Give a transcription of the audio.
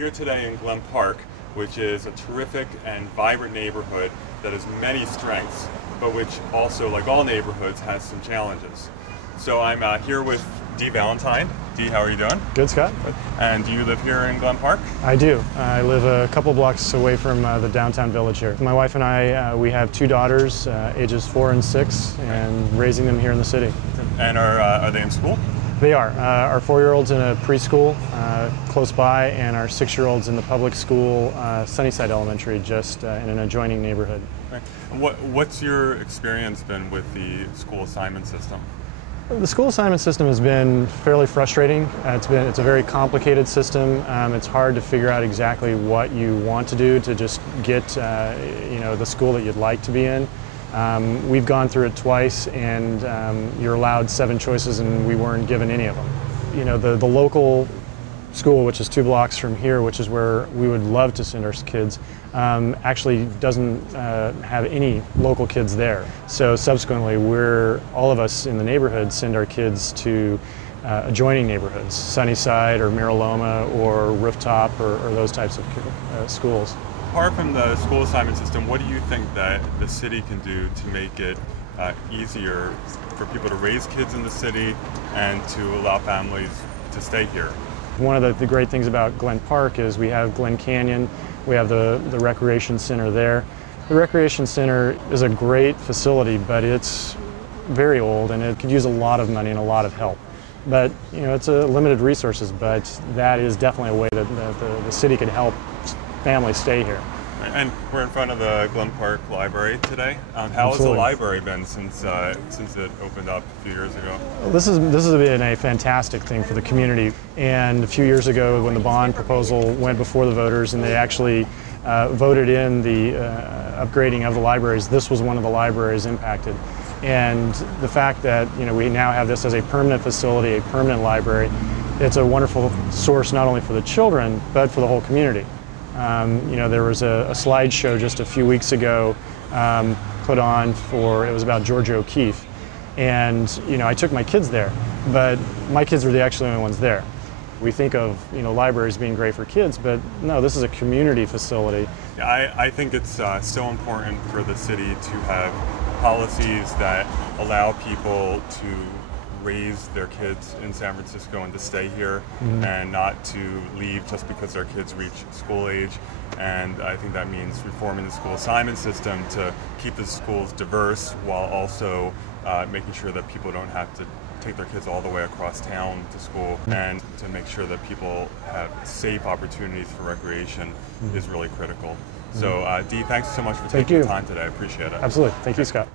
here today in Glen Park, which is a terrific and vibrant neighborhood that has many strengths, but which also, like all neighborhoods, has some challenges. So I'm here with D Valentine. D, how are you doing? Good, Scott. And do you live here in Glen Park? I do. I live a couple blocks away from the downtown village here. My wife and I, we have two daughters, ages 4 and 6, and raising them here in the city. And are they in school? They are. Our 4-year-old's in a preschool close by, and our 6-year-old's in the public school, Sunnyside Elementary, just in an adjoining neighborhood. Right. What's your experience been with the school assignment system? The school assignment system has been fairly frustrating. It's a very complicated system. It's hard to figure out exactly what you want to do to just get the school that you'd like to be in. We've gone through it twice, and you're allowed 7 choices, and we weren't given any of them. You know, the local school, which is 2 blocks from here, which is where we would love to send our kids, actually doesn't have any local kids there. So subsequently, all of us in the neighborhood send our kids to adjoining neighborhoods, Sunnyside or Miraloma or Rooftop or those types of schools. Apart from the school assignment system, what do you think that the city can do to make it easier for people to raise kids in the city and to allow families to stay here? One of the great things about Glen Park is we have Glen Canyon, we have the recreation center there. The recreation center is a great facility, but it's very old and it could use a lot of money and a lot of help. But it's a limited resources, but that is definitely a way that the city could help families stay here. And we're in front of the Glen Park Library today. How has the library been since it opened up a few years ago? This has been a fantastic thing for the community. And a few years ago, when the bond proposal went before the voters and they actually voted in the upgrading of the libraries, this was one of the libraries impacted. And the fact that we now have this as a permanent facility, a permanent library, it's a wonderful source not only for the children but for the whole community. There was a slideshow just a few weeks ago put on it was about Georgia O'Keeffe, and I took my kids there, but my kids were the actually only ones there. We think of libraries being great for kids, but no, this is a community facility. Yeah, I think it's so important for the city to have policies that allow people to raise their kids in San Francisco and to stay here and not to leave just because their kids reach school age. And I think that means reforming the school assignment system to keep the schools diverse while also making sure that people don't have to take their kids all the way across town to school, and to make sure that people have safe opportunities for recreation is really critical. So Dee, thanks so much for taking the time today. I appreciate it. Absolutely. Thank you, Scott.